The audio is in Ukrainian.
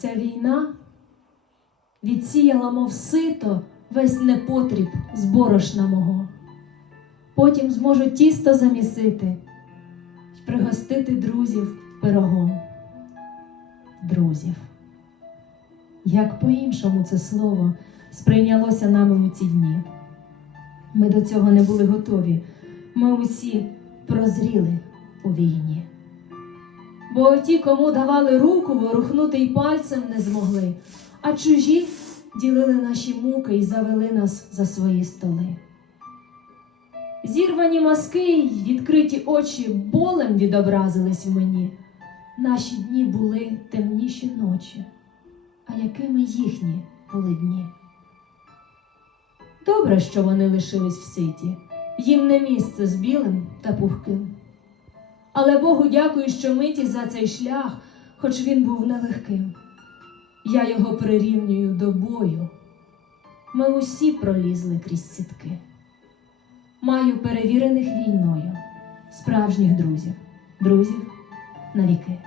Ця війна відсіяла, мов сито, весь непотріб з борошна мого. Потім зможу тісто замісити й пригостити друзів пирогом. Друзів. Як по-іншому це слово сприйнялося нами у ці дні. Ми до цього не були готові. Ми усі прозріли у війні. Бо ті, кому давали руку, ворухнути й пальцем не змогли, а чужі ділили наші муки і завели нас за свої столи. Зірвані маски й відкриті очі болем відобразились в мені. Наші дні були темніші ночі, а якими їхні були дні. Добре, що вони лишились в ситі, їм не місце з білим та пухким. Але Богу дякую, що миті за цей шлях, хоч він був нелегким. Я його прирівнюю до бою. Ми усі пролізли крізь сітки. Маю перевірених війною, справжніх друзів, друзів на віки.